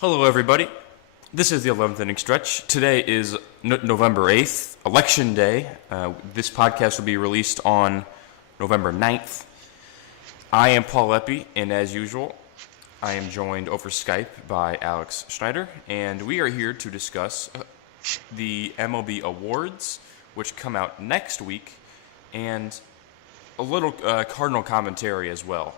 Hello, everybody. This is the 11th inning stretch. Today is November 8th, Election Day. This podcast will be released on November 9th. I am Paul Epi, and as usual, I am joined over Skype by Alex Schneider, and we are here to discuss the MLB Awards, which come out next week, and a little Cardinal commentary as well.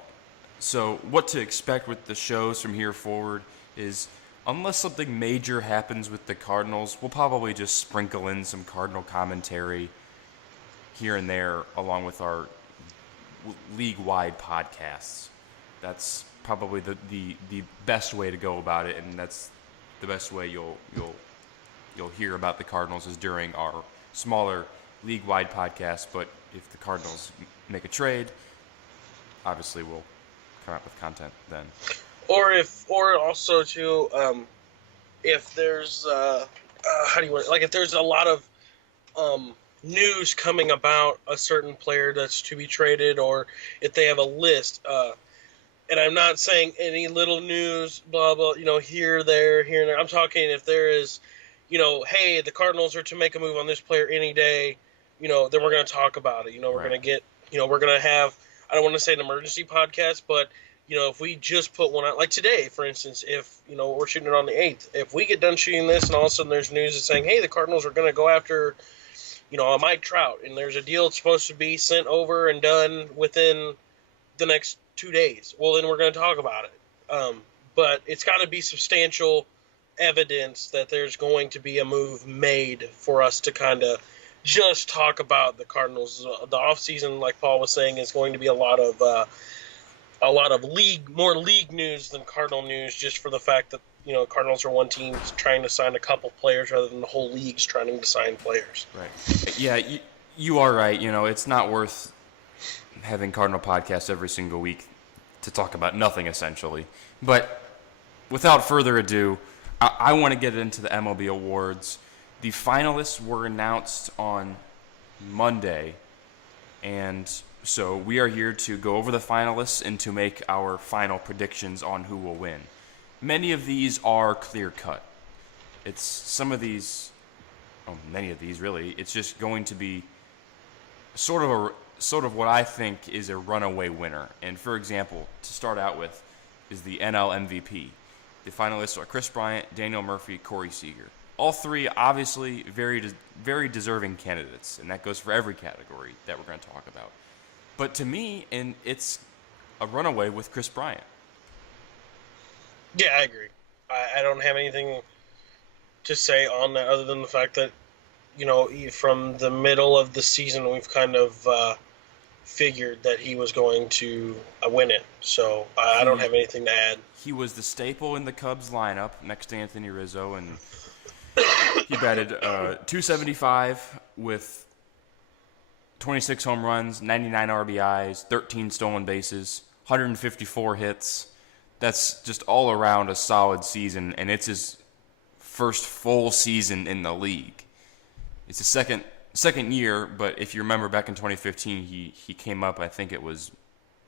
So what to expect with the shows from here forward is, unless something major happens with the Cardinals, we'll probably just sprinkle in some Cardinal commentary here and there along with our league-wide podcasts. That's probably the best way to go about it, and that's the best way you'll hear about the Cardinals is during our smaller league-wide podcast. But if the Cardinals make a trade, obviously we'll come out with content then. Or also too, if there's if there's a lot of news coming about a certain player that's to be traded, or if they have a list, and I'm not saying any little news, blah blah, here and there. I'm talking if there is, hey, the Cardinals are to make a move on this player any day, then we're going to talk about it. We're Right. going to get, we're going to have, I don't want to say an emergency podcast, but if we just put one out, like today, for instance, if, we're shooting it on the 8th, if we get done shooting this and all of a sudden there's news that's saying, hey, the Cardinals are going to go after, a Mike Trout, and there's a deal that's supposed to be sent over and done within the next 2 days, well, then we're going to talk about it. But it's got to be substantial evidence that there's going to be a move made for us to kind of just talk about the Cardinals. The offseason, like Paul was saying, is going to be a lot of more league news than Cardinal news, just for the fact that, Cardinals are one team trying to sign a couple players rather than the whole league's trying to sign players. Right. Yeah, you are right. It's not worth having Cardinal podcasts every single week to talk about nothing, essentially. But without further ado, I want to get into the MLB Awards. The finalists were announced on Monday, and so we are here to go over the finalists and to make our final predictions on who will win. Many of these are clear-cut. Many of these really. It's just going to be sort of what I think is a runaway winner. And for example, to start out with, is the NL MVP. The finalists are Kris Bryant, Daniel Murphy, Corey Seager. All three, obviously, very deserving candidates, and that goes for every category that we're going to talk about. But to me, it's a runaway with Kris Bryant. Yeah, I agree. I don't have anything to say on that other than the fact that, from the middle of the season, we've kind of figured that he was going to win it. So I don't have anything to add. He was the staple in the Cubs lineup next to Anthony Rizzo, and he batted .275 with 26 home runs, 99 RBIs, 13 stolen bases, 154 hits. That's just all around a solid season, and it's his first full season in the league. It's his second year, but if you remember back in 2015, he came up, I think it was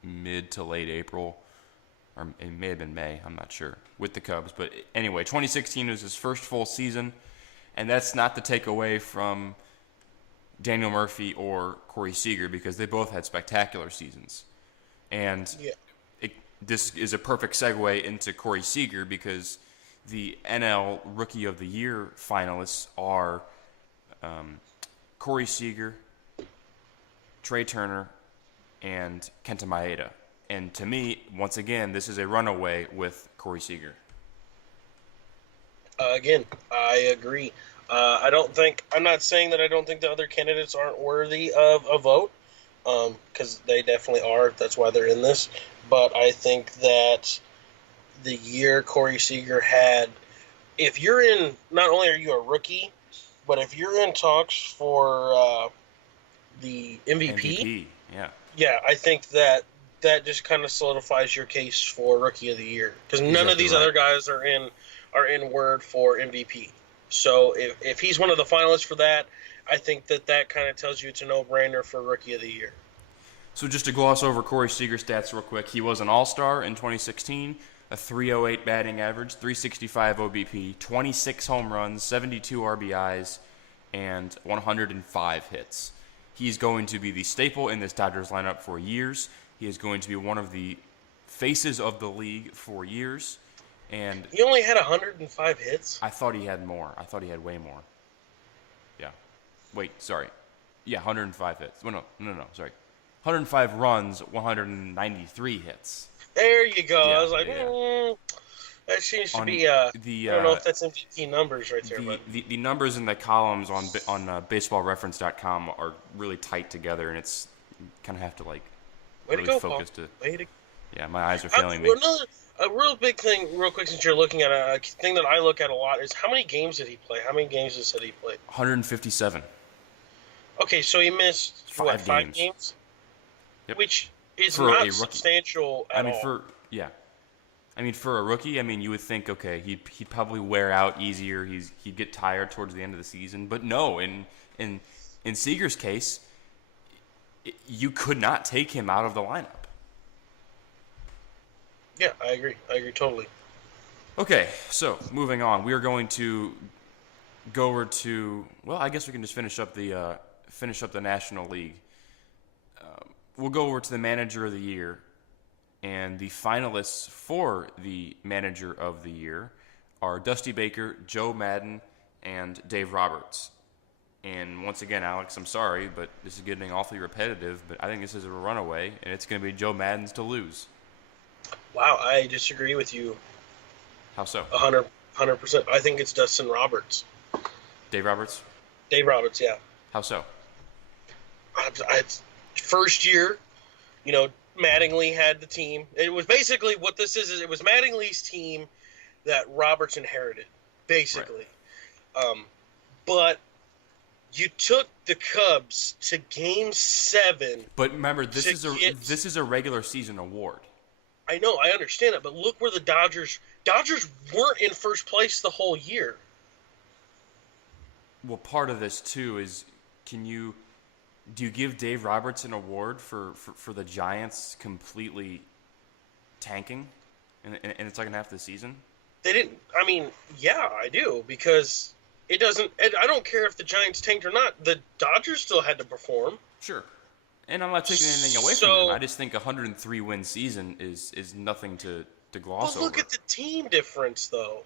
mid to late April, or it may have been May, I'm not sure, with the Cubs. But anyway, 2016 was his first full season, and that's not to take away from Daniel Murphy or Corey Seager, because they both had spectacular seasons. And this is a perfect segue into Corey Seager, because the NL Rookie of the Year finalists are Corey Seager, Trey Turner, and Kenta Maeda. And to me, once again, this is a runaway with Corey Seager. Again, I agree. I'm not saying that I don't think the other candidates aren't worthy of a vote, because they definitely are. That's why they're in this. But I think that the year Corey Seager had, if you're in, not only are you a rookie, but if you're in talks for the MVP, yeah, I think that just kind of solidifies your case for Rookie of the Year, because none of these other guys are in word for MVP. So if he's one of the finalists for that, I think that kind of tells you it's a no-brainer for Rookie of the Year. So just to gloss over Corey Seager's stats real quick, he was an All-Star in 2016, a 308 batting average, 365 OBP, 26 home runs, 72 RBIs, and 105 hits. He's going to be the staple in this Dodgers lineup for years. He is going to be one of the faces of the league for years. And he only had 105 hits? I thought he had more. I thought he had way more. Yeah. Wait, sorry. Yeah, 105 hits. No, sorry. 105 runs, 193 hits. There you go. Yeah, I was like, that seems to be, I don't know if that's MVP numbers right there. The numbers in the columns on baseballreference.com are really tight together, and it's kind of have to, like, Way really to go, focus Paul. to... Yeah, my eyes are failing me. A real big thing, real quick, since you're looking at a thing that I look at a lot, is how many games did he play? How many games said he played? 157. Okay, so he missed, five games? Yep. Which is For not a substantial at all. For a rookie, you would think, okay, he'd probably wear out easier. He'd get tired towards the end of the season. But no, in Seager's case, you could not take him out of the lineup. Yeah, I agree. I agree totally. Okay, so moving on, we are going to go over to. Well, I guess we can just finish up the National League. We'll go over to the Manager of the Year, and the finalists for the Manager of the Year are Dusty Baker, Joe Madden, and Dave Roberts. And once again, Alex, I'm sorry, but this is getting awfully repetitive, but I think this is a runaway, and it's going to be Joe Madden's to lose. Wow, I disagree with you. How so? 100%. I think it's Dustin Roberts. Dave Roberts? Dave Roberts, yeah. How so? First year, Mattingly had the team. It was basically what this is it was Mattingly's team that Roberts inherited, basically. Right. But you took the Cubs to Game 7. But remember, this is a regular season award. I know, I understand it, but look where the Dodgers weren't in first place the whole year. Well, part of this too is, do you give Dave Roberts an award for the Giants completely tanking in the second half of the season? They didn't. Yeah, I do, because it doesn't. I don't care if the Giants tanked or not. The Dodgers still had to perform. Sure. And I'm not taking anything away from them. I just think a 103-win season is nothing to gloss over. But look at the team difference, though.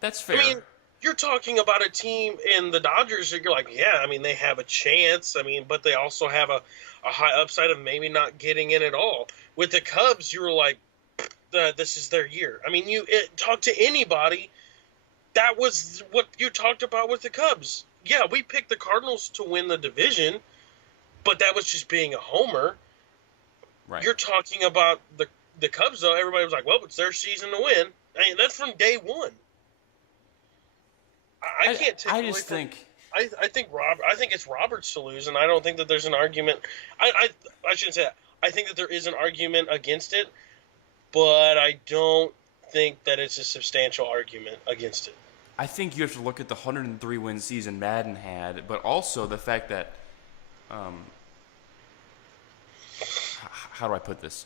That's fair. You're talking about a team in the Dodgers that you're like, yeah, they have a chance. But they also have a high upside of maybe not getting in at all. With the Cubs, you were like, this is their year. Talk to anybody. That was what you talked about with the Cubs. Yeah, we picked the Cardinals to win the division, but that was just being a homer. Right. You're talking about the Cubs, though. Everybody was like, well, it's their season to win. That's from day one. I can't take I just think... I think it's Roberts to lose, and I don't think that there's an argument. I shouldn't say that. I think that there is an argument against it, but I don't think that it's a substantial argument against it. I think you have to look at the 103-win season Madden had, but also the fact that how do I put this?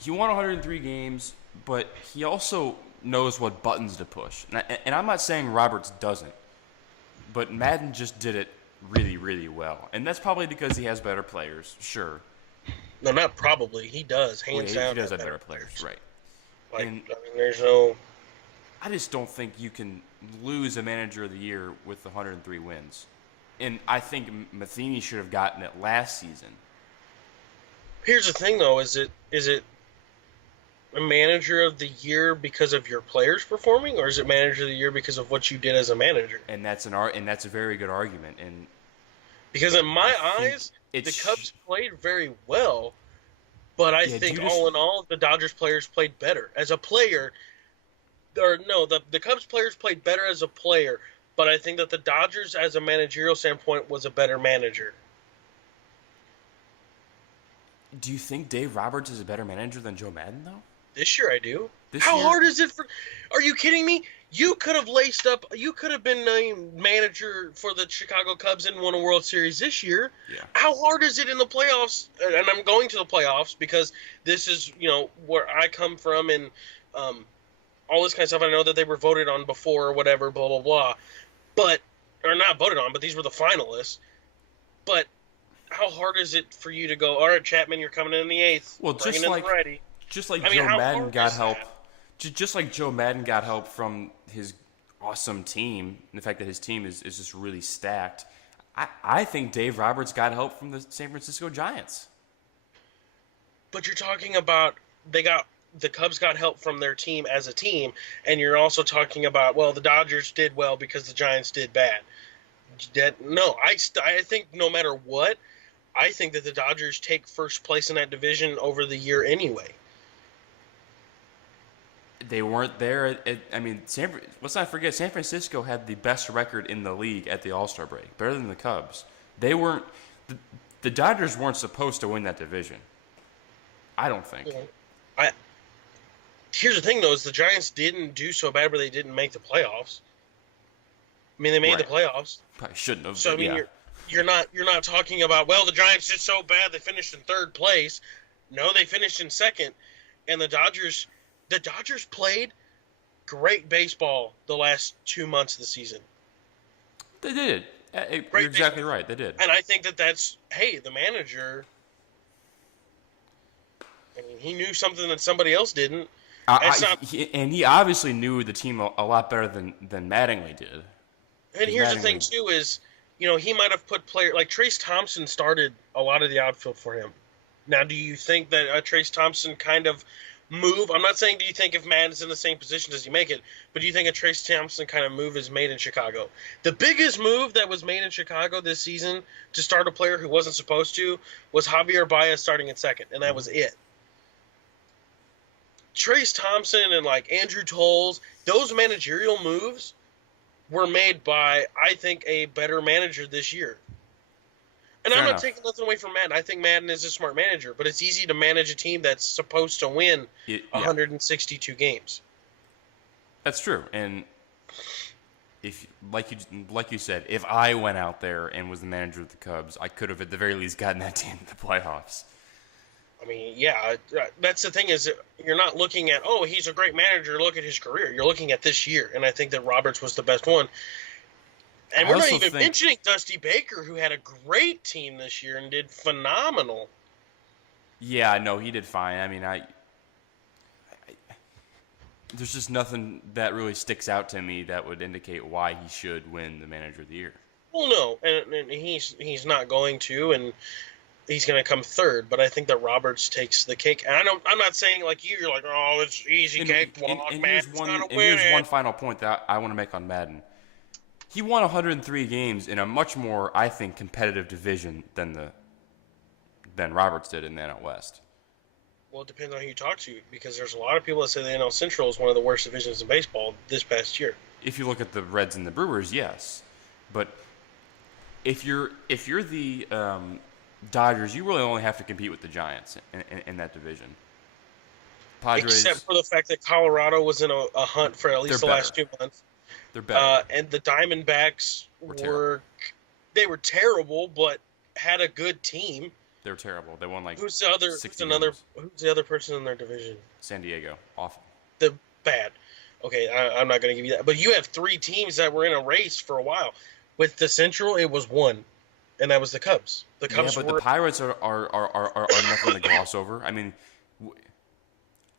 He won 103 games, but he also knows what buttons to push. And I'm not saying Roberts doesn't, but Madden just did it really, really well. And that's probably because he has better players, sure. No, not probably. He does, hands down. He does have better players, right. There's no... I just don't think you can lose a Manager of the Year with 103 wins. And I think Matheny should have gotten it last season. Here's the thing, though. Is it a Manager of the Year because of your players performing, or is it Manager of the Year because of what you did as a manager? And that's a very good argument. And because in my eyes, the Cubs played very well, but I think all in all, the Dodgers players played better as a player. The Cubs players played better as a player, but I think that the Dodgers, as a managerial standpoint, was a better manager. Do you think Dave Roberts is a better manager than Joe Madden, though? This year I do. How hard is it for... Are you kidding me? You could have laced up. You could have been named manager for the Chicago Cubs and won a World Series this year. Yeah. How hard is it in the playoffs? And I'm going to the playoffs because this is, where I come from and all this kind of stuff. I know that they were voted on before or whatever, blah, blah, blah. But, or not voted on, but these were the finalists. But how hard is it for you to go, all right, Chapman, you're coming in the eighth. Well, just like Joe Madden got help. Just like Joe Madden got help from his awesome team, and the fact that his team is just really stacked, I think Dave Roberts got help from the San Francisco Giants. But you're talking about the Cubs got help from their team as a team, and you're also talking about, well, the Dodgers did well because the Giants did bad. I think no matter what, I think that the Dodgers take first place in that division over the year anyway. They weren't there. Let's not forget, San Francisco had the best record in the league at the All-Star break, better than the Cubs. They weren't. The Dodgers weren't supposed to win that division. I don't think. Here's the thing, though, is the Giants didn't do so bad where they didn't make the playoffs. I mean, they made the playoffs. Probably shouldn't have. So I mean, you're not talking about, well, the Giants did so bad they finished in third place. No, they finished in second, and the Dodgers played great baseball the last 2 months of the season. They did. You're exactly right. They did. And I think that's the manager. I mean, he knew something that somebody else didn't. He obviously knew the team a lot better than Mattingly did. And here's the thing too is, he might have put players like Trace Thompson started a lot of the outfield for him. Now, do you think that Trace Thompson kind of move? I'm not saying do you think if Madden's in the same position does he make it, but do you think a Trace Thompson kind of move is made in Chicago? The biggest move that was made in Chicago this season to start a player who wasn't supposed to was Javier Baez starting at second, and that was it. Trace Thompson and like Andrew Tolles, those managerial moves were made by, I think, a better manager this year. And I'm not taking nothing away from Madden. I think Madden is a smart manager, but it's easy to manage a team that's supposed to win 162 games. That's true. And if, like you said, if I went out there and was the manager of the Cubs, I could have at the very least gotten that team to the playoffs. I mean, that's the thing is you're not looking at, oh, he's a great manager, look at his career. You're looking at this year, and I think that Roberts was the best one. And we're not even mentioning Dusty Baker, who had a great team this year and did phenomenal. Yeah, no, he did fine. I mean, there's just nothing that really sticks out to me that would indicate why he should win the Manager of the Year. Well, no, and he's not going to, and he's going to come third. But I think that Roberts takes the cake. And I'm not saying like you're like, oh, it's easy cake walk, man. Here's one final point that I want to make on Madden. He won 103 games in a much more, I think, competitive division than Roberts did in the NL West. Well, it depends on who you talk to, because there's a lot of people that say the NL Central is one of the worst divisions in baseball this past year. If you look at the Reds and the Brewers, yes, but if you're the Dodgers, you really only have to compete with the Giants in that division. Padres, except for the fact that Colorado was in a hunt for at least the last 2 months. They're better. And the Diamondbacks were terrible, but had a good team. They were terrible. They won like who's the other person in their division? San Diego. Awful. The bad. Okay, I'm not going to give you that. But you have three teams that were in a race for a while. With the Central, it was one, and that was the Cubs. The Cubs the Pirates are nothing to gloss over. I mean,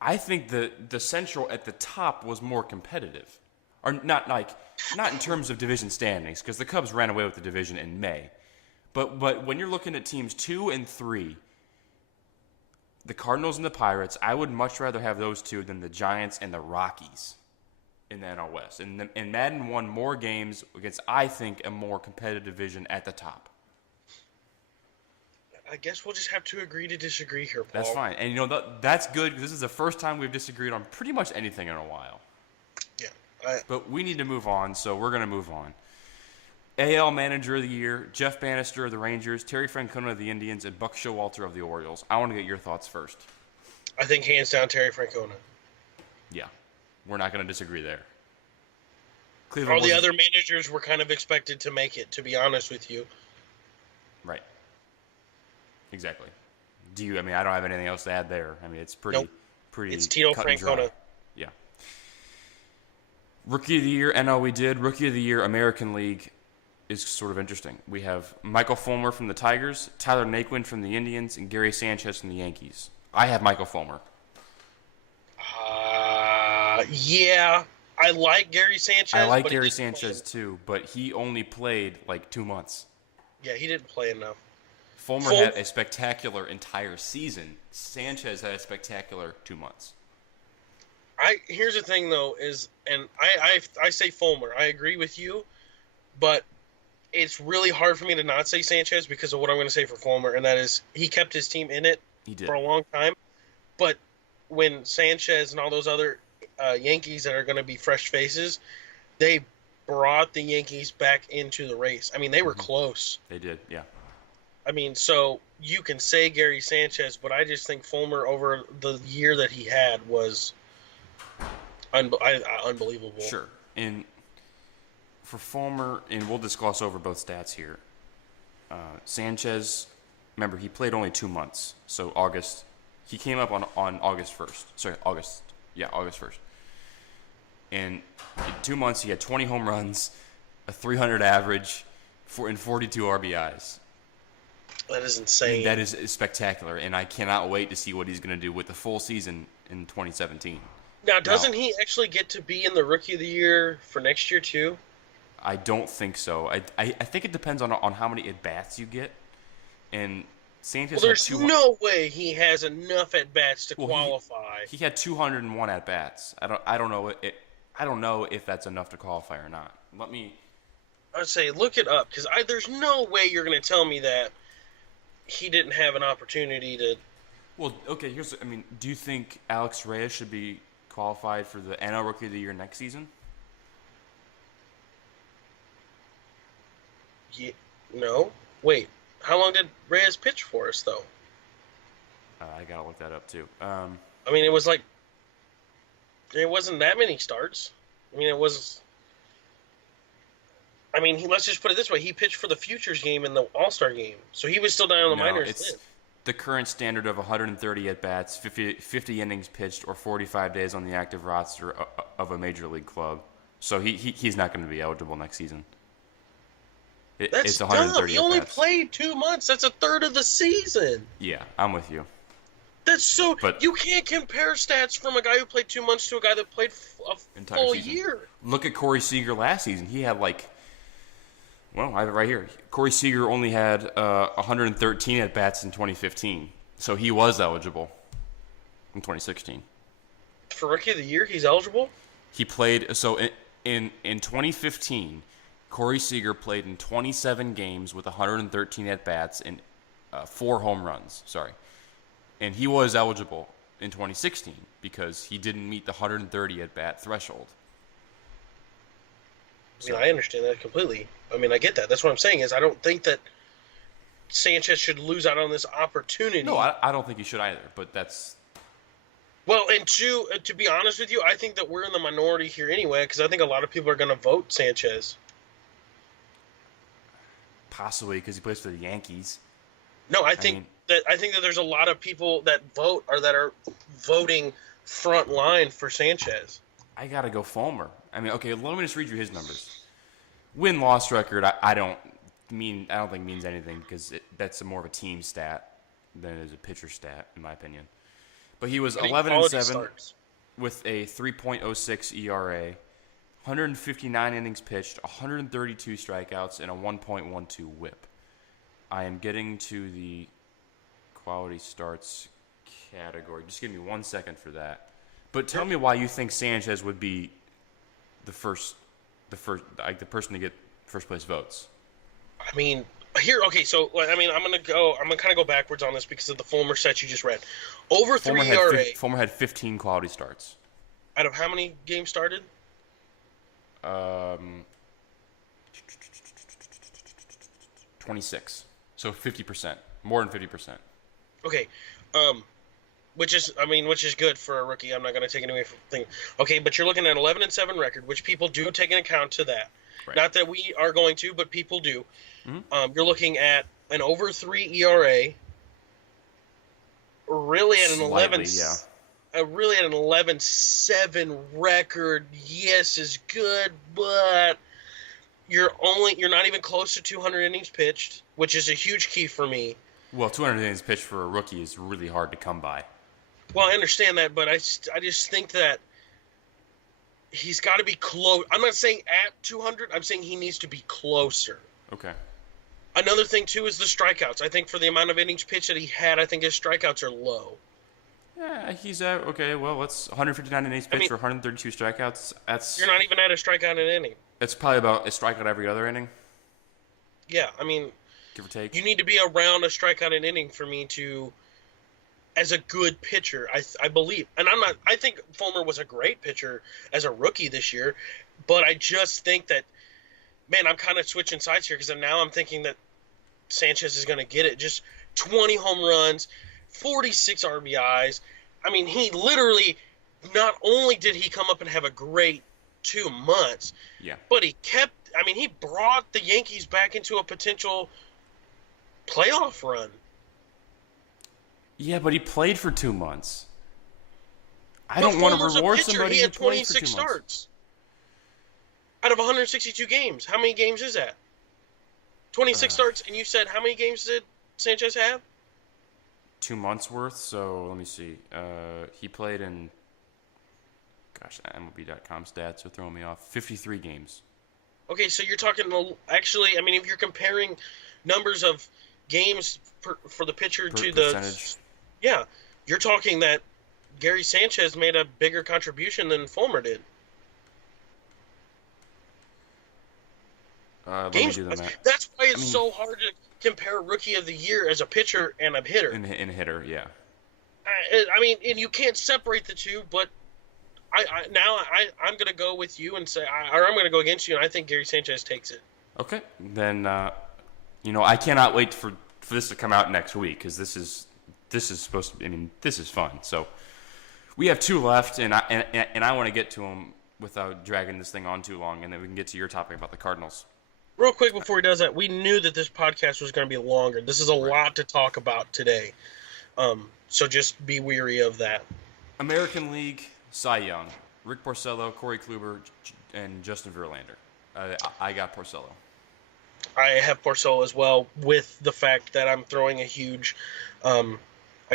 I think the Central at the top was more competitive. Or not in terms of division standings, because the Cubs ran away with the division in May. But when you're looking at teams 2 and 3, the Cardinals and the Pirates, I would much rather have those two than the Giants and the Rockies in the NL West. And Madden won more games against, I think, a more competitive division at the top. I guess we'll just have to agree to disagree here, Paul. That's fine. And that's good, because this is the first time we've disagreed on pretty much anything in a while. Yeah. But we need to move on, so we're going to move on. AL Manager of the Year, Jeff Bannister of the Rangers, Terry Francona of the Indians, and Buck Showalter of the Orioles. I want to get your thoughts first. I think hands down Terry Francona. Yeah. We're not going to disagree there. Cleveland All the was other managers were kind of expected to make it, to be honest with you. right. Exactly. I mean, I don't have anything else to add there. I mean, it's pretty Nope. pretty It's Tito cut and dry. Francona. Yeah. Rookie of the Year, NL we did. Rookie of the Year, American League is sort of interesting. We have Michael Fulmer from the Tigers, Tyler Naquin from the Indians, and Gary Sanchez from the Yankees. I have Michael Fulmer. Yeah. I like Gary Sanchez. I like but he Gary didn't play Sanchez too, but he only played like 2 months. Yeah, he didn't play enough. Fulmer had a spectacular entire season. Sanchez had a spectacular 2 months. Here's the thing though and I say Fulmer. I agree with you, but it's really hard for me to not say Sanchez because of what I'm going to say for Fulmer, and that is he kept his team in it for a long time. But when Sanchez and all those other Yankees that are going to be fresh faces, they brought the Yankees back into the race. I mean, they were close. They did, yeah. I mean, so you can say Gary Sanchez, but I just think Fulmer over the year that he had was unbelievable. Sure. And for Fulmer, and we'll just gloss over both stats here. Sanchez, remember, he played only 2 months. So August, he came up on August 1st. Sorry, August 1st. And in 2 months, he had 20 home runs, a 300 average, and 42 RBIs. That is insane. That is spectacular, and I cannot wait to see what he's going to do with the full season in 2017. Now, doesn't he actually get to be in the Rookie of the Year for next year, too? I don't think so. I think it depends on how many at-bats you get. And Sanchez there's no way he has enough at-bats to qualify. He had 201 at-bats. I don't know if that's enough to qualify or not. I'd say look it up, because there's no way you're going to tell me that he didn't have an opportunity to... Well, okay, do you think Alex Reyes should be qualified for the NL Rookie of the Year next season? Yeah, no. Wait, how long did Reyes pitch for us, though? I gotta look that up, too. I mean, it wasn't that many starts. I mean, let's just put it this way. He pitched for the Futures game and the All-Star game. So he was still down on the minors it's then. the current standard of 130 at-bats, 50 innings pitched, or 45 days on the active roster of a major league club. So he's not going to be eligible next season. That's it's 130 dumb. He only at-bats. played 2 months. That's a third of the season. Yeah, I'm with you. That's so... you can't compare stats from a guy who played 2 months to a guy that played a full year. Look at Corey Seager last season. He had I have it right here. Corey Seager only had 113 at-bats in 2015. So he was eligible in 2016. For Rookie of the Year, he's eligible? He played... So in 2015, Corey Seager played in 27 games with 113 at-bats and 4 home runs. Sorry. And he was eligible in 2016 because he didn't meet the 130 at-bat threshold. I mean, I understand that completely. I mean, I get that. That's what I'm saying is I don't think that Sanchez should lose out on this opportunity. No, I don't think he should either, but that's... Well, and to be honest with you, I think that we're in the minority here anyway because I think a lot of people are going to vote Sanchez. Possibly because he plays for the Yankees. No, I think that there's a lot of people that vote or that are voting front line for Sanchez. I gotta go Fulmer. I mean, okay, let me just read you his numbers. Win-loss record, I don't think means anything because that's more of a team stat than it is a pitcher stat, in my opinion. But he was 11-7 with a 3.06 ERA, 159 innings pitched, 132 strikeouts, and a 1.12 WHIP. I am getting to the quality starts category. Just give me 1 second for that. But tell me why you think Sanchez would be the person to get first place votes. I mean, okay, so I'm gonna kind of go backwards on this because of the Fulmer stat you just read. Over Fulmer 3 ERA. Fulmer had 15 quality starts. Out of how many games started? 26. So 50%, more than 50%. Okay, which is good for a rookie. I'm not going to take it away from thing. Okay, but you're looking at 11-7 record, which people do take an account to that. Right. Not that we are going to, but people do. Mm-hmm. You're looking at an over 3 ERA. Really at an Slightly, 11. yeah. Really at an 11-7 record. Yes, is good, but you're not even close to 200 innings pitched, which is a huge key for me. Well, 200 innings pitched for a rookie is really hard to come by. Well, I understand that, but I just think that he's got to be close. I'm not saying at 200. I'm saying he needs to be closer. Okay. Another thing, too, is the strikeouts. I think for the amount of innings pitched that he had, I think his strikeouts are low. Yeah, he's at, okay, well, that's 159 innings pitched for 132 strikeouts. You're not even at a strikeout an inning. It's probably about a strikeout every other inning. Yeah, I mean, give or take. You need to be around a strikeout an inning for me to, as a good pitcher, I believe. And I think Fulmer was a great pitcher as a rookie this year, but I just think that, man, I'm kind of switching sides here because now I'm thinking that Sanchez is going to get it. Just 20 home runs, 46 RBIs. I mean, he literally, not only did he come up and have a great 2 months, but he brought the Yankees back into a potential playoff run. Yeah, but he played for 2 months. I don't want to reward somebody who had who played 26 for 2 starts. months. Out of 162 games. How many games is that? 26 starts, and you said how many games did Sanchez have? 2 months worth, so let me see. He played in, MLB.com stats are throwing me off. 53 games. Okay, so you're talking, actually, I mean, if you're comparing numbers of games for the pitcher to the percentage. Yeah, you're talking that Gary Sanchez made a bigger contribution than Fulmer did. Let me do the math. That's why it's so hard to compare Rookie of the Year as a pitcher and a hitter. In a hitter, yeah. I mean, and you can't separate the two, but I'm going to go with you and say, or I'm going to go against you, and I think Gary Sanchez takes it. Okay, then I cannot wait for this to come out next week because this is supposed to be. I mean, this is fun. So we have 2 left, and I want to get to them without dragging this thing on too long, and then we can get to your topic about the Cardinals. Real quick before he does that, we knew that this podcast was going to be longer. This is a lot to talk about today. So just be weary of that. American League Cy Young, Rick Porcello, Corey Kluber, and Justin Verlander. I got Porcello. I have Porcello as well, with the fact that I'm throwing a huge, I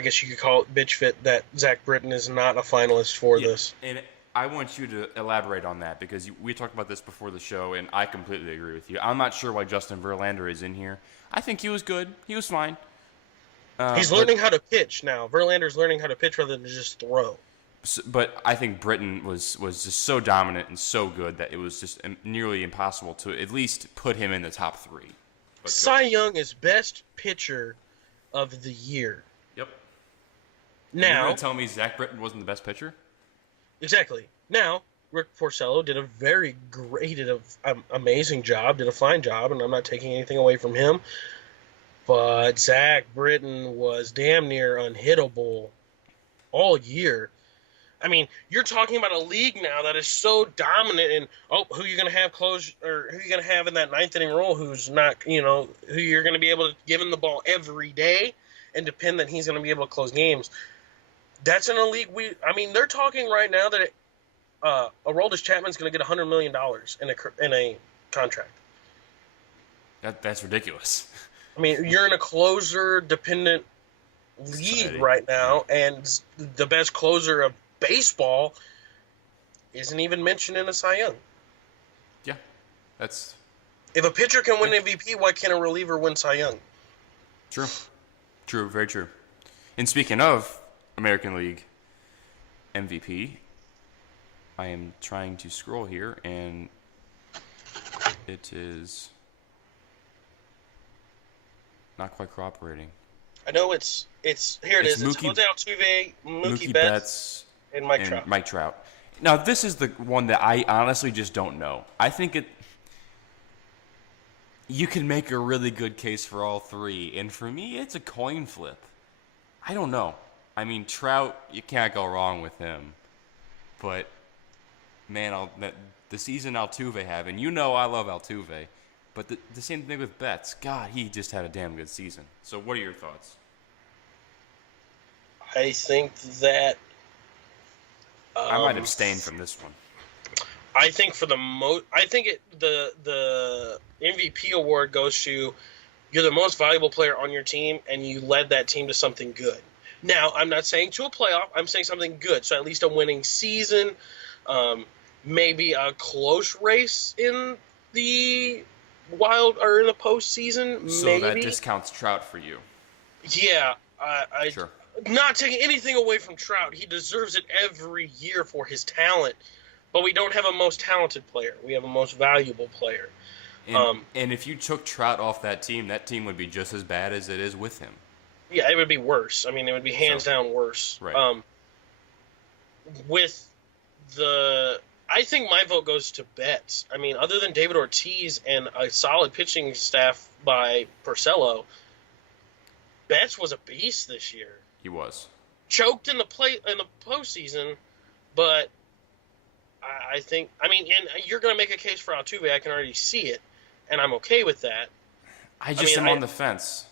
guess you could call it bitch fit, that Zach Britton is not a finalist for this. And I want you to elaborate on that because we talked about this before the show, and I completely agree with you. I'm not sure why Justin Verlander is in here. I think he was good. He was fine. He's learning how to pitch now. Verlander's learning how to pitch rather than just throw. But I think Britton was just so dominant and so good that it was just nearly impossible to at least put him in the top 3. Cy Young is best pitcher of the year. Yep. Now, you're going to tell me Zach Britton wasn't the best pitcher? Exactly. Now, Rick Porcello did an amazing job, did a fine job, and I'm not taking anything away from him. But Zach Britton was damn near unhittable all year. I mean, you're talking about a league now that is so dominant, and who you're going to have close, or who you're going to have in that 9th inning role who's not, who you're going to be able to give him the ball every day and depend that he's going to be able to close games. That's in a league they're talking right now that Aroldis Chapman's going to get $100 million in a contract. That's ridiculous. I mean, you're in a closer-dependent league right now, and the best closer of baseball isn't even mentioned in a Cy Young. Yeah, that's... If a pitcher can win MVP, why can't a reliever win Cy Young? True, very true. And speaking of American League MVP, I am trying to scroll here, and it is not quite cooperating. I know it's here it is. It's Jose Altuve, Mookie Betts, and Mike Trout. Now, this is the one that I honestly just don't know. I think you can make a really good case for all 3, and for me, it's a coin flip. I don't know. I mean, Trout, you can't go wrong with him. But, man, the season Altuve had, and you know I love Altuve, but the same thing with Betts. God, he just had a damn good season. So what are your thoughts? I think that I might abstain from this one. I think for the the MVP award goes to you're the most valuable player on your team, and you led that team to something good. Now, I'm not saying to a playoff. I'm saying something good. So at least a winning season, maybe a close race in the wild or in the postseason. So maybe that discounts Trout for you. Yeah, Sure. not taking anything away from Trout. He deserves it every year for his talent. But we don't have a most talented player. We have a most valuable player. And if you took Trout off that team would be just as bad as it is with him. Yeah, it would be worse. I mean, it would be hands down worse. Right. I think my vote goes to Betts. I mean, other than David Ortiz and a solid pitching staff by Porcello, Betts was a beast this year. He was. Choked in the postseason, but I think, and you're going to make a case for Altuve. I can already see it, and I'm okay with that. I am on the fence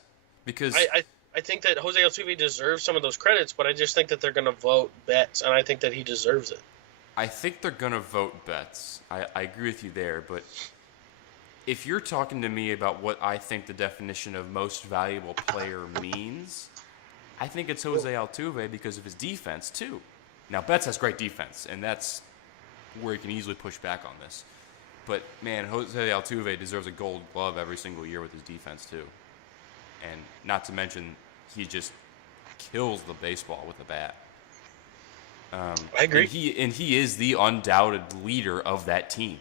because I think that Jose Altuve deserves some of those credits, but I just think that they're going to vote Betts, and I think that he deserves it. I think they're going to vote Betts. I agree with you there, but if you're talking to me about what I think the definition of most valuable player means, I think it's Jose Altuve because of his defense, too. Now, Betts has great defense, and that's where he can easily push back on this. But, man, Jose Altuve deserves a gold glove every single year with his defense, too. And not to mention, he just kills the baseball with a bat. I agree. And he is the undoubted leader of that team.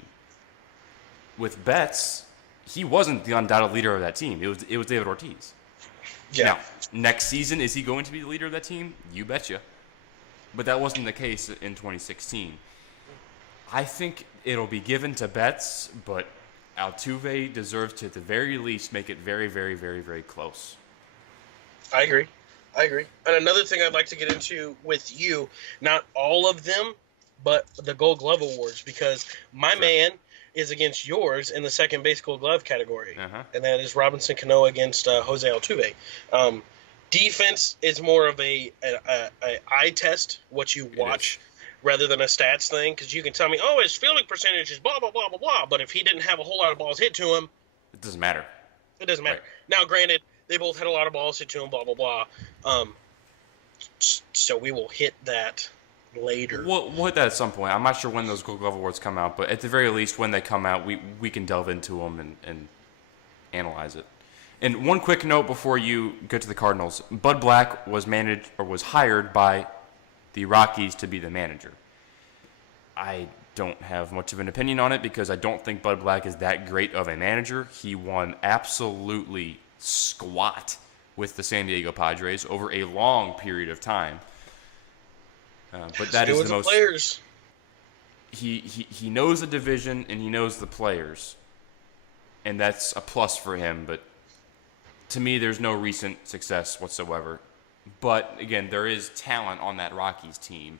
With Betts, he wasn't the undoubted leader of that team. It was David Ortiz. Yeah. Now, next season, is he going to be the leader of that team? You betcha. But that wasn't the case in 2016. I think it'll be given to Betts, but Altuve deserves to, at the very least, make it very, very, very, very close. I agree. And another thing I'd like to get into with you, not all of them, but the Gold Glove Awards, because my man is against yours in the second base Gold Glove category, and that is Robinson Cano against Jose Altuve. Defense is more of a eye test, what you watch, rather than a stats thing, because you can tell me, his fielding percentage is blah, blah, blah, blah, blah, but if he didn't have a whole lot of balls hit to him, it doesn't matter. It doesn't matter. Right. Now, granted, they both had a lot of balls hit to him, blah, blah, blah. So we will hit that later. We'll hit that at some point. I'm not sure when those Gold Glove Awards come out, but at the very least, when they come out, we can delve into them and analyze it. And one quick note before you get to the Cardinals. Bud Black was hired by the Rockies to be the manager. I don't have much of an opinion on it because I don't think Bud Black is that great of a manager. He won absolutely squat with the San Diego Padres over a long period of time. But that is the most. Players. He knows the division and he knows the players, and that's a plus for him. But to me, there's no recent success whatsoever. But again, there is talent on that Rockies team.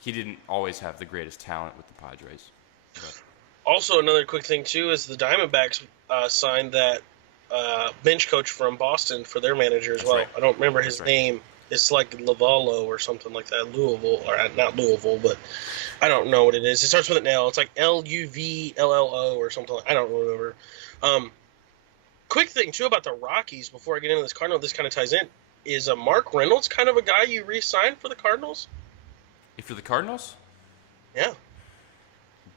He didn't always have the greatest talent with the Padres. But. Also, another quick thing too is the Diamondbacks signed that bench coach from Boston for their manager as well. Right. I don't remember his name. It's like Lavallo or something like that. Louisville, or not Louisville, but I don't know what it is. It starts with an L. It's like Luvllo or something. I don't remember. Quick thing too about the Rockies before I get into this Cardinal, this kind of ties in. Is Mark Reynolds kind of a guy you re-signed for the Cardinals? If you're the Cardinals? Yeah.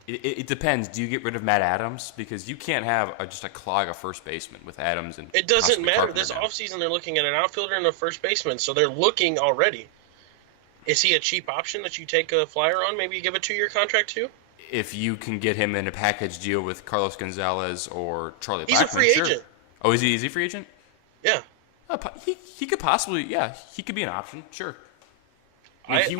It depends. Do you get rid of Matt Adams? Because you can't have just a clog of first baseman with Adams and. It doesn't matter. This offseason they're looking at an outfielder and a first baseman, so they're looking already. Is he a cheap option that you take a flyer on? Maybe you give a 2-year contract to? If you can get him in a package deal with Carlos Gonzalez or Charlie Blackmon. He's a free agent. Oh, is he a free agent? Yeah. He could possibly, he could be an option, sure. He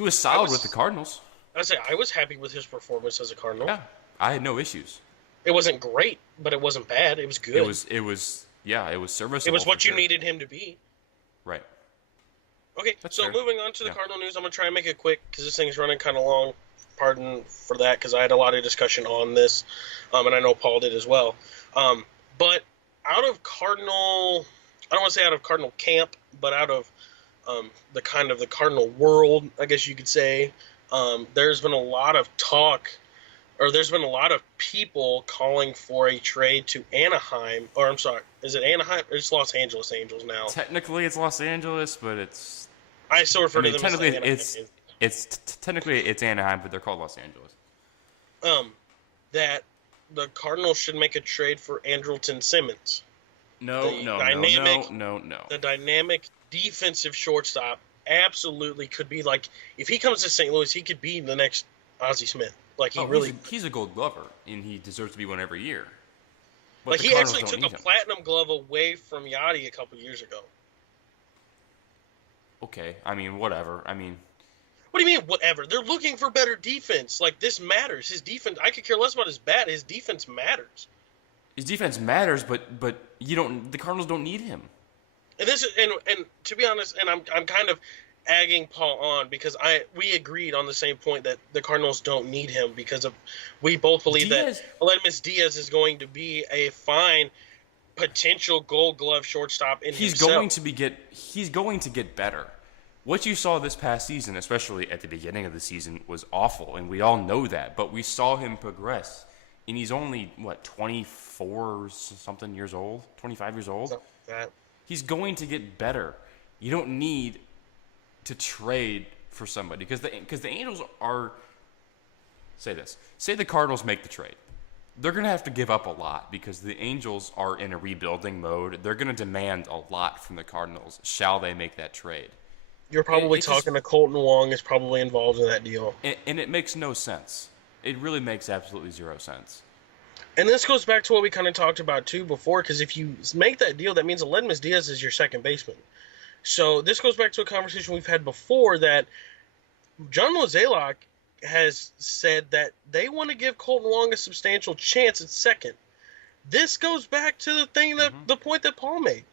was solid with the Cardinals. I was happy with his performance as a Cardinal. Yeah, I had no issues. It wasn't great, but it wasn't bad. It was good. It was serviceable. It was what you needed him to be. Right. Okay, That's so fair. moving on to the Yeah. Cardinal news, I'm going to try and make it quick because this thing's running kind of long. Pardon for that because I had a lot of discussion on this, and I know Paul did as well. But out of Cardinal, I don't want to say out of Cardinal camp, but out of the kind of the Cardinal world, I guess you could say, there's been a lot of talk, or there's been a lot of people calling for a trade to Anaheim, or I'm sorry, is it Anaheim? It's Los Angeles Angels now. Technically, it's Los Angeles, but it's. I still refer I to mean, them as the technically, Anaheim. technically it's Anaheim, but they're called Los Angeles. That the Cardinals should make a trade for Andrelton Simmons. No, The no, dynamic, no, no, no. The dynamic defensive shortstop absolutely could be like, if he comes to St. Louis, he could be the next Ozzie Smith. Like he's a Gold Glover, and he deserves to be one every year. But like the he Cardinals actually don't took need a him. platinum glove away from Yachty a couple years ago. Okay, I mean, whatever. I mean, What do you mean, whatever? They're looking for better defense. Like, this matters. His defense, I could care less about his bat. His defense matters. his defense matters, but you don't. The Cardinals don't need him. And this is, and to be honest, and I'm kind of agging Paul on because we agreed on the same point that the Cardinals don't need him because of we both believe Diaz- that Aledmys Diaz is going to be a fine potential Gold Glove shortstop in He's himself. going to get better. What you saw this past season, especially at the beginning of the season, was awful, and we all know that. But we saw him progress, and he's only 24 something years old, 25 years old. That. He's going to get better. You don't need to trade for somebody because the Angels are. Say the Cardinals make the trade. They're going to have to give up a lot because the Angels are in a rebuilding mode. They're going to demand a lot from the Cardinals. Shall they make that trade? You're probably It's talking to Colton Wong is probably involved in that deal. And it makes no sense. It really makes absolutely zero sense. And this goes back to what we kind of talked about too before, because if you make that deal, that means Aledmys Diaz is your second baseman. So this goes back to a conversation we've had before that John Mozeliak has said that they want to give Colton Wong a substantial chance at second. This goes back to the thing that the point that Paul made.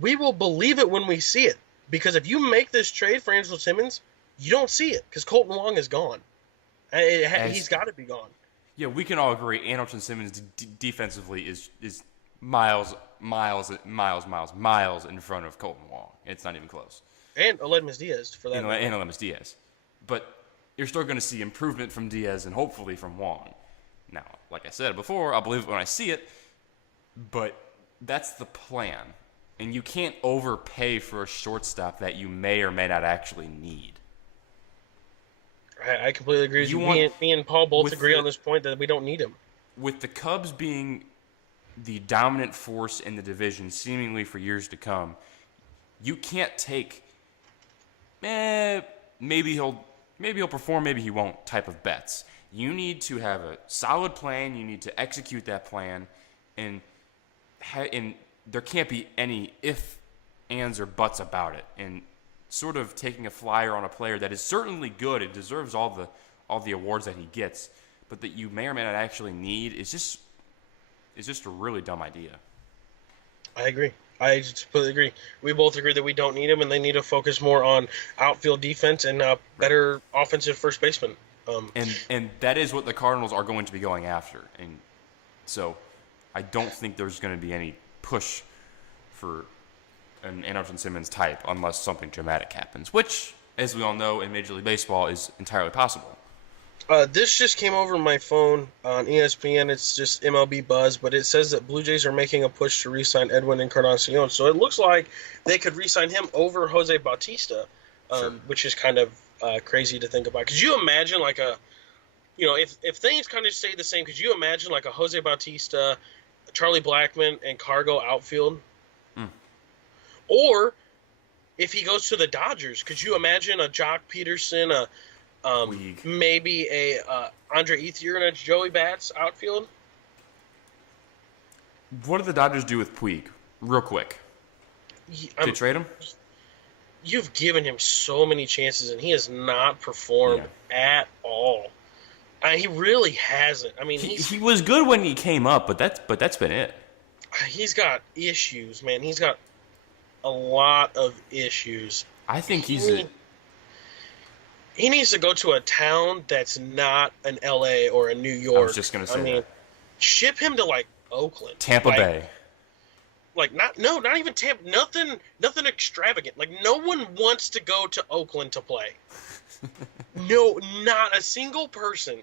We will believe it when we see it. Because if you make this trade for Andrelton Simmons, you don't see it because Colton Wong is gone. He's got to be gone. Yeah, we can all agree Andrelton Simmons defensively is miles in front of Colton Wong. It's not even close. And Aledmys Diaz for that. And Aledmys Diaz. But you're still going to see improvement from Diaz and hopefully from Wong. Now, like I said before, I'll believe it when I see it, but that's the plan. And you can't overpay for a shortstop that you may or may not actually need. I completely agree with you. Me and Paul both agree on this point that we don't need him. With the Cubs being the dominant force in the division seemingly for years to come, you can't take maybe he'll perform, maybe he won't type of bets. You need to have a solid plan. You need to execute that plan, and there can't be any ifs, ands, or buts about it. And sort of taking a flyer on a player that is certainly good and deserves all the awards that he gets, but that you may or may not actually need is just a really dumb idea. I agree. I just completely agree. We both agree that we don't need him, and they need to focus more on outfield defense and better offensive first baseman. And that is what the Cardinals are going to be going after. And so I don't think there's going to be any push for an Andrelton Simmons type unless something dramatic happens, which, as we all know, in Major League Baseball is entirely possible. This just came over my phone on ESPN. It's just MLB Buzz, but it says that Blue Jays are making a push to re-sign Edwin Encarnacion. So it looks like they could re-sign him over Jose Bautista, Sure. which is kind of crazy to think about. Could you imagine if things kind of stay the same, could you imagine like a Jose Bautista, Charlie Blackmon, and Cargo outfield? Or if he goes to the Dodgers, could you imagine a Jock Peterson, maybe a Andre Ethier and a Joey Bats outfield? What did the Dodgers do with Puig? Real quick. Did they trade him? You've given him so many chances, and he has not performed at all. He really hasn't. I mean, he was good when he came up, but that's been it. He's got issues, man. He's got a lot of issues. I think he's he needs to go to a town that's not an L.A. or a New York. I was just gonna say that. Ship him to like Oakland, Tampa Bay. Like not even Tampa. Nothing extravagant. Like no one wants to go to Oakland to play. No, not a single person.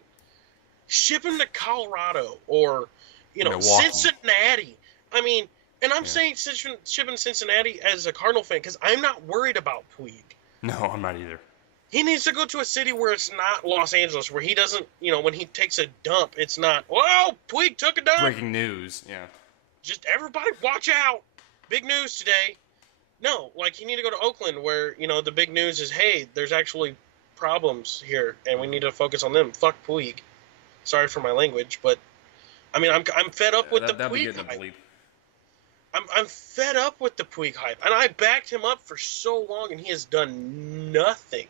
Ship him to Colorado or Milwaukee. Cincinnati. I mean, and I'm saying shipping Cincinnati as a Cardinal fan because I'm not worried about Puig. No, I'm not either. He needs to go to a city where it's not Los Angeles, where he doesn't, when he takes a dump, it's not, whoa, Puig took a dump. Breaking news, yeah. Just everybody watch out. Big news today. No, like you need to go to Oakland where, the big news is, hey, there's actually problems here and we need to focus on them. Fuck Puig. Sorry for my language, but I mean, I'm fed up with the Puig hype. I'm fed up with the Puig hype. And I backed him up for so long and he has done nothing.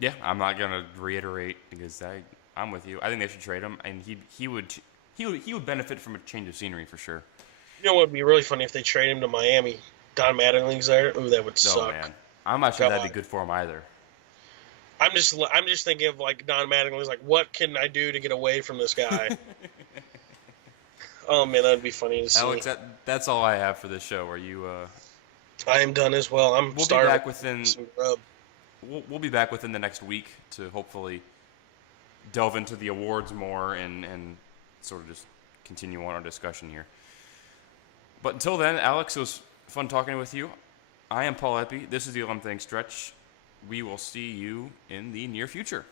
Yeah, I'm not gonna reiterate because I'm with you. I think they should trade him, and he would benefit from a change of scenery for sure. You know what would be really funny if they trade him to Miami? Don Mattingly's there. Ooh, that would suck. Man, I'm not sure that'd be good for him either. I'm just thinking of like Don Mattingly's like, what can I do to get away from this guy? Oh man, that'd be funny to see. Alex, that's all I have for this show. Are you? I am done as well. We'll be back within. We'll be back within the next week to hopefully delve into the awards more and sort of just continue on our discussion here. But until then, Alex, it was fun talking with you. I am Paul Eppy. This is the 11th Inning Stretch. We will see you in the near future.